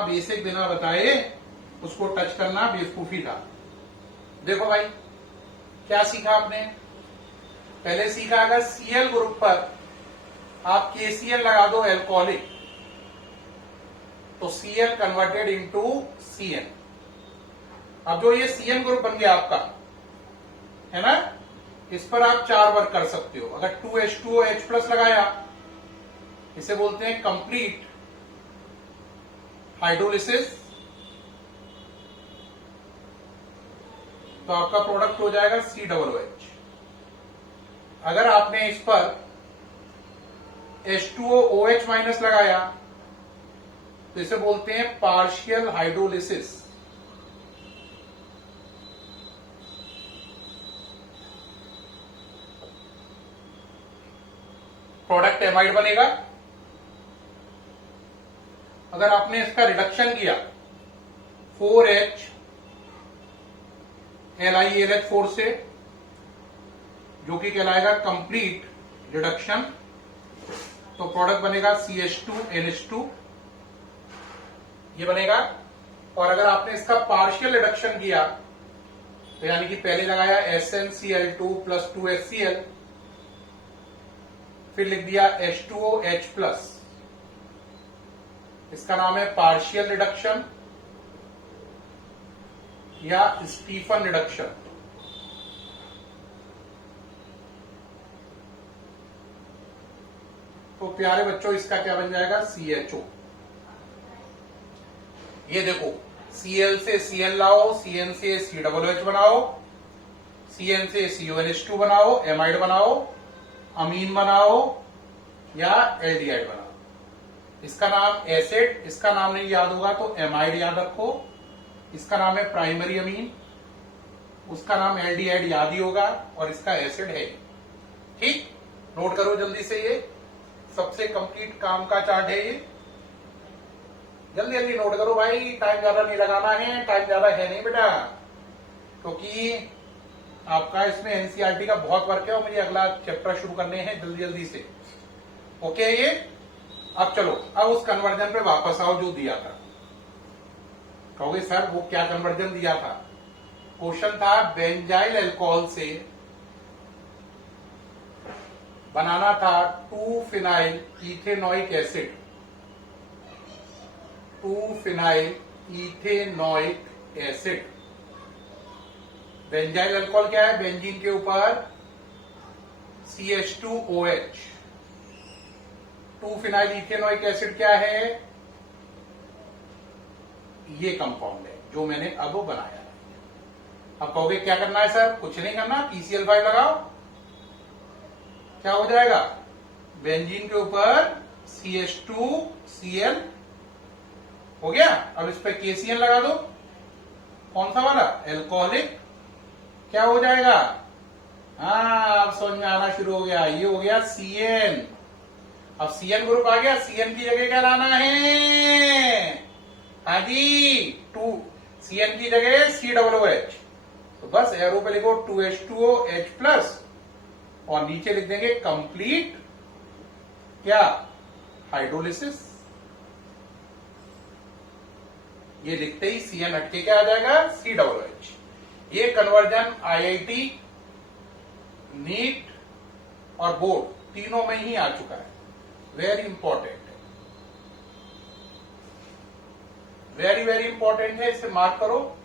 इतना बेसिक बिना बताए उसको टच करना बेवकूफी था। देखो भाई क्या सीखा आपने, पहले सीखा अगर सीएल ग्रुप पर आप केसीएल लगा दो एल्कोहलिक तो सीएल कन्वर्टेड इनटू सीएन। अब जो ये सीएन ग्रुप बन गया आपका है ना, इस पर आप 4 वर्क कर सकते हो। अगर 2H2OH प्लस लगाया, इसे बोलते हैं कंप्लीट हाइड्रोलिसिस, तो आपका प्रोडक्ट हो जाएगा COOH। अगर आपने इस पर H2OOH माइनस लगाया तो इसे बोलते हैं पार्शियल हाइड्रोलिसिस। प्रोडक्ट एमाइड बनेगा। अगर आपने इसका रिडक्शन किया 4H LiAlH4 से, जो कि कहलाएगा कंप्लीट रिडक्शन, तो प्रोडक्ट बनेगा CH2NH2 ये बनेगा। और अगर आपने इसका पार्शियल रिडक्शन किया तो यानी कि पहले लगाया SnCl2 प्लस 2HCl, फिर लिख दिया H2OH प्लस, इसका नाम है पार्शियल रिडक्शन या स्टीफन रिडक्शन। तो प्यारे बच्चों इसका क्या बन जाएगा CHO। ये देखो Cl से Cl लाओ, Cn से COOH बनाओ, Cn से CONH2 बनाओ, एमाइड बनाओ, अमीन बनाओ या एल्डिहाइड बनाओ। इसका नाम एसिड, इसका नाम नहीं याद होगा तो एमाइड याद रखो। इसका नाम है प्राइमरी अमीन, उसका नाम एल्डिहाइड याद ही होगा और इसका एसिड है। ठीक, नोट करो जल्दी से, ये सबसे कंप्लीट काम का चार्ट है ये। जल्दी जल्दी नोट करो भाई, टाइम ज्यादा नहीं लगाना है, टाइम ज्यादा है नहीं बेटा, क्योंकि आपका इसमें एनसीईआरटी का बहुत वर्क है और मुझे अगला चैप्टर शुरू करने हैं जल्दी जल्दी से। ओके ये, अब चलो अब उस कन्वर्जन पे वापस आओ जो दिया था। कहोगे सर वो क्या कन्वर्जन दिया था? क्वेश्चन था बेंजाइल अल्कोहल से बनाना था 2-फिनाइल इथेनोइक एसिड, 2-फिनाइल इथेनोइक एसिड। बेंजाइल अल्कोहल क्या है? बेंजीन के ऊपर CH2OH। 2-फिनाइल इथेनोइक एसिड क्या है? ये कंपाउंड है जो मैंने अब बनाया है। अब कहोगे क्या करना है सर? कुछ नहीं करना, PCl5 लगाओ, क्या हो जाएगा? बेंजीन के ऊपर CH2Cl हो गया। अब इस पे KCl लगा दो, कौन सा वाला? एल्कोहलिक, क्या हो जाएगा? हाँ अब समझ में आना शुरू हो गया, ये हो गया CN। अब CN ग्रुप आ गया, CN की जगह क्या लाना है? हाँ जी 2, CN की जगह COOH, तो बस एरो पे लिखो 2H2OH प्लस और नीचे लिख देंगे कंप्लीट क्या? हाइड्रोलिसिस। ये लिखते ही CN हटके क्या आ जाएगा? COOH। ये कन्वर्जन IIT, नीट और बोर्ड तीनों में ही आ चुका है। वेरी इंपॉर्टेंट है, वेरी वेरी इंपॉर्टेंट है, इसे मार्क करो।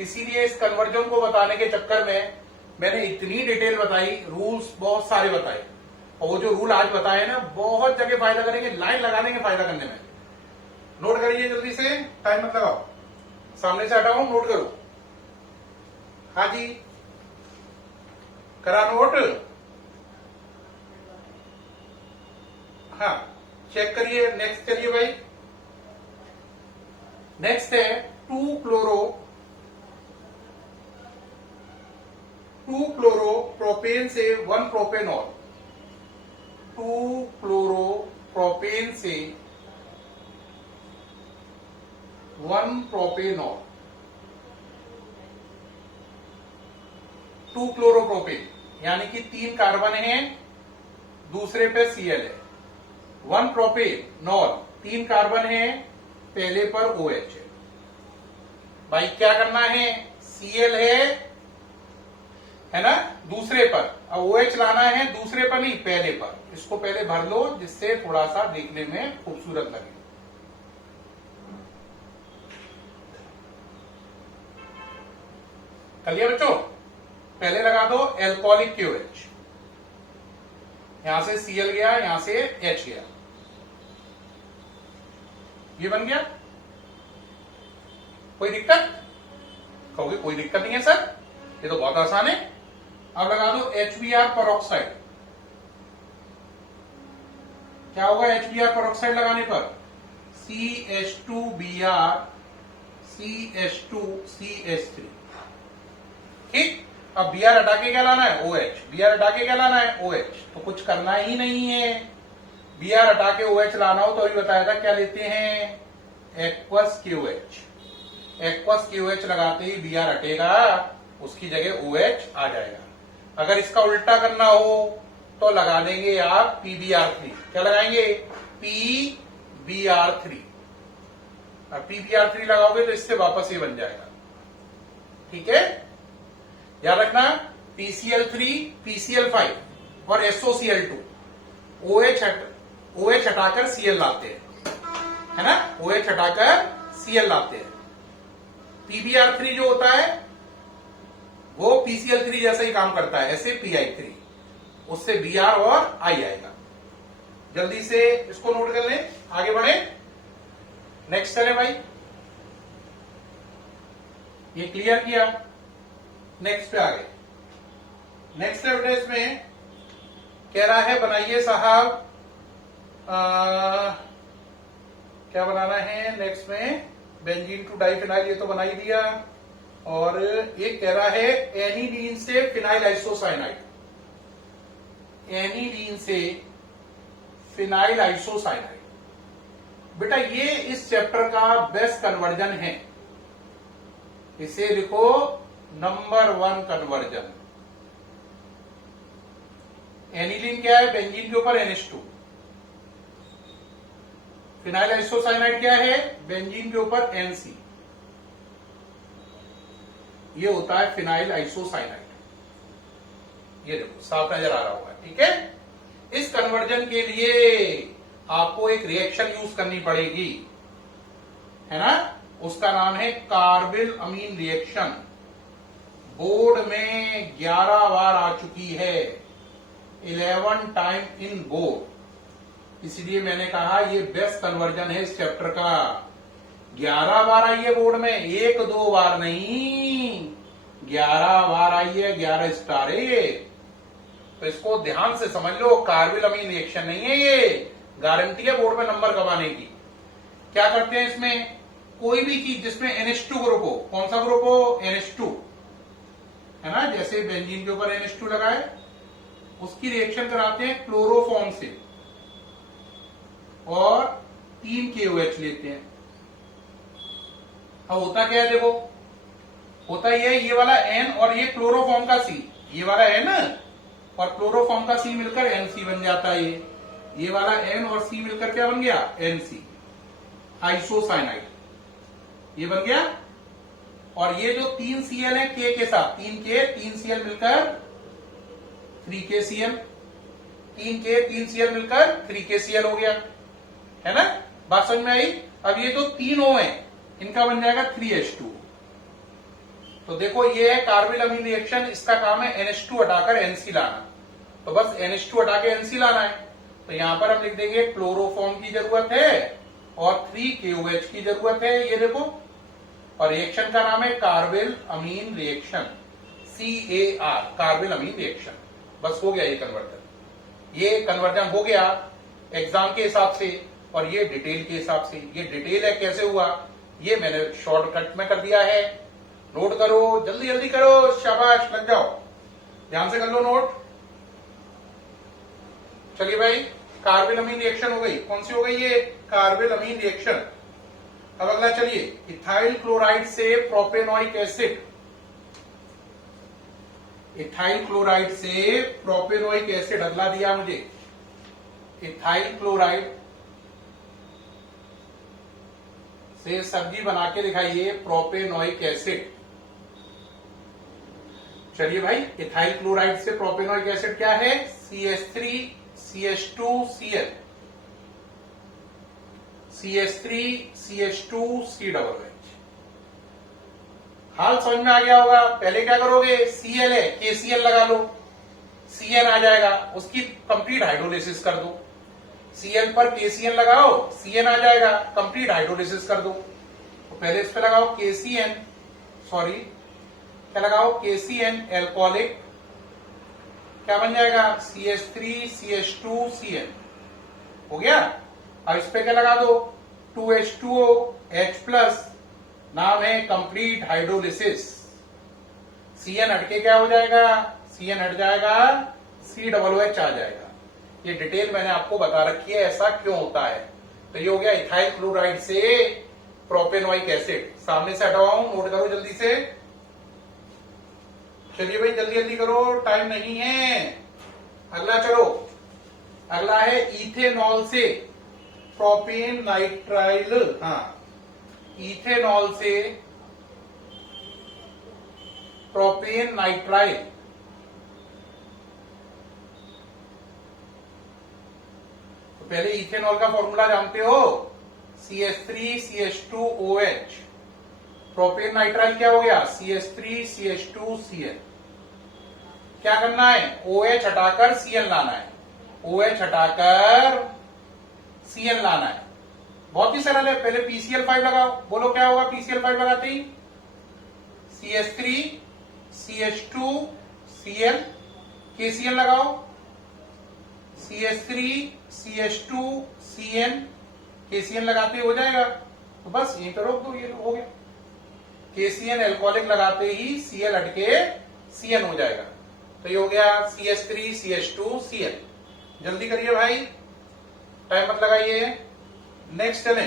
इसीलिए इस कन्वर्जन को बताने के चक्कर में मैंने इतनी डिटेल बताई, रूल्स बहुत सारे बताए, और वो जो रूल आज बताए ना बहुत जगह फायदा करेंगे, लाइन लगा देंगे फायदा करने में। नोट करिए जल्दी से, टाइम मत लगाओ, सामने से हटाओ, नोट करो। हाँ जी करा नोट? हाँ चेक करिए, नेक्स्ट करिए भाई। नेक्स्ट है 2-क्लोरोप्रोपेन से 1-प्रोपेनॉल। 2-क्लोरोप्रोपेन से 1-प्रोपेनॉल। 2-क्लोरोप्रोपेन यानी कि 3 कार्बन है, दूसरे पे Cl है। 1-प्रोपेनॉल 3 कार्बन है, पहले पर OH है। भाई क्या करना है, Cl है ना दूसरे पर, अब OH लाना है दूसरे पर नहीं पहले पर। इसको पहले भर लो जिससे थोड़ा सा देखने में खूबसूरत लगे। कर लिया बच्चों, पहले लगा दो एल्कोहलिक KOH, यहां से Cl गया, यहां से H गया, ये बन गया। कोई दिक्कत? कहोगे कोई दिक्कत नहीं है सर, ये तो बहुत आसान है। अब लगा दो HBr परऑक्साइड। क्या होगा HBr परऑक्साइड लगाने पर, CH2Br CH2CH3। ठीक, अब Br हटा के क्या लाना है, OH। Br हटा के क्या लाना है, OH। तो कुछ करना ही नहीं है, Br हटा के OH लाना हो तो अभी बताया था क्या लेते हैं, एक्वस KOH। एक्वस KOH लगाते ही Br हटेगा, उसकी जगह OH आ जाएगा। अगर इसका उल्टा करना हो तो लगा देंगे आप PbR3। क्या लगाएंगे, PbR3। अब PbR3 लगाओगे तो इससे वापस ये बन जाएगा। ठीक है, याद रखना PCl3 PCl5 और SOCl2 OH हटाकर Cl लाते हैं, है ना, OH हटाकर Cl लाते हैं। PbR3 जो होता है वो PCl3 जैसा ही काम करता है, ऐसे Pi3, उससे Br और I आएगा। जल्दी से इसको नोट कर लें, आगे बढ़े, नेक्स्ट चले भाई। ये क्लियर किया, नेक्स्ट पे आगे। नेक्स्ट एविडेंस में कह रहा है बनाइए साहब, क्या बनाना है नेक्स्ट में, बेंजीन टू डाइफिनाइल, ये तो बना ही दिया। और एक कह रहा है एनिलीन से फिनाइल आइसोसाइनाइड, एनिलीन से फिनाइल आइसोसाइनाइड। बेटा ये इस चैप्टर का बेस्ट कन्वर्जन है, इसे लिखो नंबर 1 कन्वर्जन। एनिलीन क्या है, बेंजीन के ऊपर NH2। फिनाइल आइसोसाइनाइड क्या है, बेंजीन के ऊपर NC। ये होता है फिनाइल आइसोसाइनाइड। ये देखो साफ नजर आ रहा होगा। ठीक है, इस कन्वर्जन के लिए आपको एक रिएक्शन यूज करनी पड़ेगी, है ना, उसका नाम है कार्बिल अमीन रिएक्शन। बोर्ड में 11 बार आ चुकी है, 11 टाइम इन बोर्ड, इसलिए मैंने कहा ये बेस्ट कन्वर्जन है इस चैप्टर का। 11 बार आई है बोर्ड में, 1-2 बार नहीं, 11 बार आई है, 11 स्टार है ये। तो इसको ध्यान से समझ लो, कार्बिल अमीन रिएक्शन नहीं है ये, गारंटी है बोर्ड में नंबर कमाने की। क्या करते हैं इसमें, कोई भी चीज जिसमें NH2 ग्रुप हो, कौन सा ग्रुप हो, NH2, है ना, जैसे बेंजीन के ऊपर NH2 लगाए, उसकी रिएक्शन कराते हैं क्लोरोफॉर्म से और 3 KOH लेते हैं। अब होता क्या है देखो, होता ये वाला N और ये क्लोरोफॉर्म का C, ये वाला N और क्लोरोफॉर्म का C मिलकर NC बन जाता है। ये वाला N और C मिलकर क्या बन गया, NC आइसोसाइनाइड, ये बन गया। और ये जो 3 Cl है K के साथ, 3 Cl मिलकर 3KCl, 3 Cl मिलकर 3KCl हो गया, है ना, बात समझ में आई। अब ये जो 3 O है इनका बन जाएगा 3H2। तो देखो ये है कार्बिल अमीन रिएक्शन, इसका काम है NH2 हटाकर NC लाना। तो बस NH2 हटा के NC लाना है, तो यहां पर हम लिख देंगे क्लोरोफॉर्म की जरूरत है और 3KOH की जरूरत है, ये देखो। और रिएक्शन का नाम है कार्बिल अमीन रिएक्शन, CAR, कार्बिल अमीन रिएक्शन। बस हो गया ये कन्वर्जन। ये कन्वर्जन हो गया एग्जाम के हिसाब से और ये डिटेल के हिसाब से। ये डिटेल है कैसे हुआ, ये मैंने शॉर्टकट में कर दिया है। नोट करो, जल्दी जल्दी करो, शाबाश, लग जाओ, ध्यान से कर लो नोट। चलिए भाई, कार्बिल अमीन रिएक्शन हो गई, कौन सी हो गई ये, कार्बिल अमीन रिएक्शन। अब अगला चलिए, इथाइल क्लोराइड से प्रोपेनोइक एसिड, इथाइल क्लोराइड से प्रोपेनोइक एसिड अगला दिया मुझे। इथाइल क्लोराइड से सब्जी बना के दिखाइए प्रोपेनोइक एसिड। चलिए भाई, इथाइल क्लोराइड से प्रोपेनोइक एसिड क्या है? CH3 CH2 Cl, CH3 CH2 COOH। हाल समझ में आ गया होगा। पहले क्या करोगे? Cl है, KCl लगा लो, Cn आ जाएगा, उसकी कंप्लीट हाइड्रोलिसिस कर दो। Cl पर KCl लगाओ, Cn आ जाएगा, कंप्लीट हाइड्रोलिसिस कर दो। तो पहले इस पे लगाओ KCN, सॉरी क्या लगाओ? KCN एल्कोहलिक, क्या बन जाएगा? CH3 CH2 Cn हो गया। अब इस पे क्या लगा दो? 2H2O H+, नाम है कंप्लीट हाइड्रोलिसिस। Cn हटके क्या हो जाएगा? Cn हट जाएगा, COOH आ जाएगा। ये डिटेल मैंने आपको बता रखी है ऐसा क्यों होता है। तो ये हो गया इथाइल क्लोराइड से प्रोपेनोइक एसिड। सामने से हटाओ, नोट करो जल्दी से। चलिए भाई जल्दी जल्दी करो, टाइम नहीं है। अगला चलो, अगला है इथेनॉल से प्रोपेन नाइट्राइल। हाँ, इथेनॉल से प्रोपेन नाइट्राइल। तो पहले इथेनॉल का फॉर्मूला जानते हो? CH3 CH2OH। प्रोपेन नाइट्राइल क्या हो गया? CH3 CH2 Cl। क्या करना है? OH हटाकर Cl लाना है, OH हटाकर Cl लाना है। बहुत ही सरल है। पहले PCl5 लगाओ, बोलो क्या होगा PCl5 लगाते ही? CH3 CH2 Cl, KCl लगाओ, CH3 CH2 Cn, KCl लगाते ही हो जाएगा। तो बस यहीं पे रोक दो, ये हो गया। KCN एल्कोहलिक लगाते ही Cl हटके Cn हो जाएगा। तो ये हो गया CH3 CH2 Cl। जल्दी करिए भाई, टाइम मत लगाइए। नेक्स्ट चले।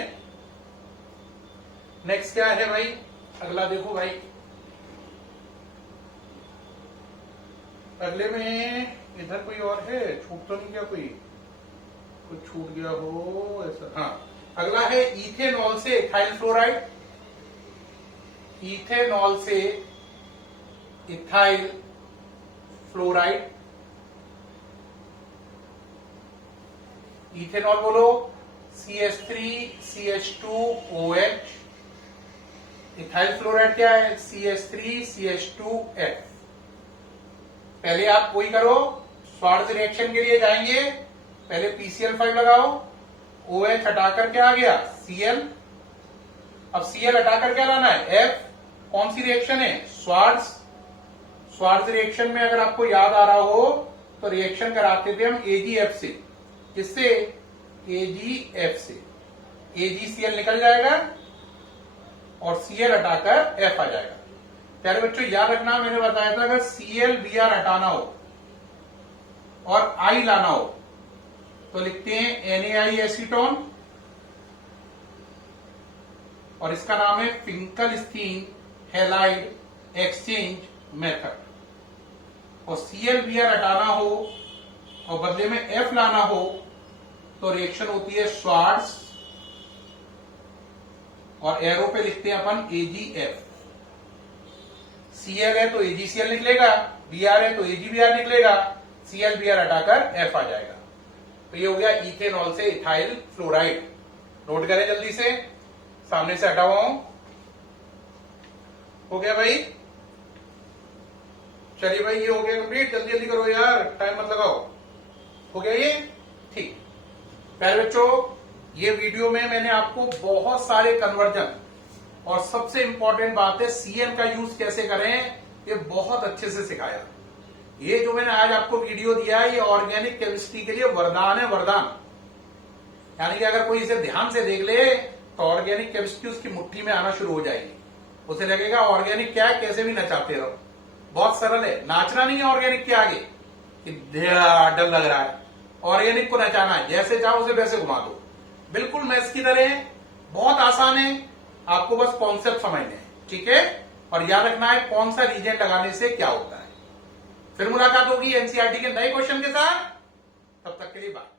नेक्स्ट क्या है भाई? अगला देखो भाई, अगले में इधर कोई और है? छूट तो नहीं गया कोई? कुछ छूट गया हो ऐसा? हाँ, अगला है इथेनॉल से इथाइल फ्लोराइड। इथेनॉल से इथाइल फ्लोराइड। इथेनॉल बोलो CH3 CH2OH। इथाइल फ्लोराइड क्या है? CH3 CH2F। पहले आप कोई करो, स्वार्ज रिएक्शन के लिए जाएंगे। पहले PCl5 लगाओ, OH हटाकर क्या आ गया? Cl। अब Cl हटाकर क्या लाना है? F। कौन सी रिएक्शन है? स्वार्ज। स्वार्ज रिएक्शन में अगर आपको याद आ रहा हो तो रिएक्शन कराते थे हम AgF से। किससे? AgF से। AgCl निकल जाएगा और Cl हटाकर F आ जाएगा। प्यारे बच्चों याद रखना, मैंने बताया था अगर ClBr हटाना हो और I लाना हो तो लिखते हैं NaI एसीटोन, और इसका नाम है फिंकल-स्टीन हैलाइड एक्सचेंज मेथड। और ClBr हटाना हो और बदले में F लाना हो तो रिएक्शन होती है स्वार्ज, और एरो पे लिखते हैं अपन AgF। Cl है तो AgCl निकलेगा, Br है तो AgBr निकलेगा, ClBr हटाकर F आ जाएगा। तो ये हो गया इथेनॉल से इथाइल फ्लोराइड। नोट करें जल्दी से, सामने से हटा हुआ हूं। हो गया भाई? चलिए भाई, ये हो गया कंप्लीट। जल्दी जल्दी करो यार, टाइम मत लगाओ। हो गया ये? ठीक। प्यारे बच्चों, ये वीडियो में मैंने आपको बहुत सारे कन्वर्जन और सबसे इंपॉर्टेंट बात है Cn का यूज कैसे करें, ये बहुत अच्छे से सिखाया। ये जो मैंने आज आपको वीडियो दिया है, ये ऑर्गेनिक केमिस्ट्री के लिए वरदान है, वरदान। यानी कि अगर कोई इसे ध्यान से देख ले तो ऑर्गेनिक केमिस्ट्री उसकी मुट्ठी में आना शुरू हो जाएगी। उसे लगेगा ऑर्गेनिक क्या है, कैसे भी नचाते रहो। बहुत सरल है, नाचना नहीं है ऑर्गेनिक के आगे कि डर लग रहा है। ऑर्गेनिक को नचाना है, जैसे चाहो उसे वैसे घुमा दो, बिल्कुल मैथ्स की तरह है। बहुत आसान है, आपको बस कॉन्सेप्ट समझने हैं, ठीक है? और याद रखना है कौन सा रीजन लगाने से क्या होता है। फिर मुलाकात होगी एनसीईआरटी के नए क्वेश्चन के साथ। तब तक के लिए बाय।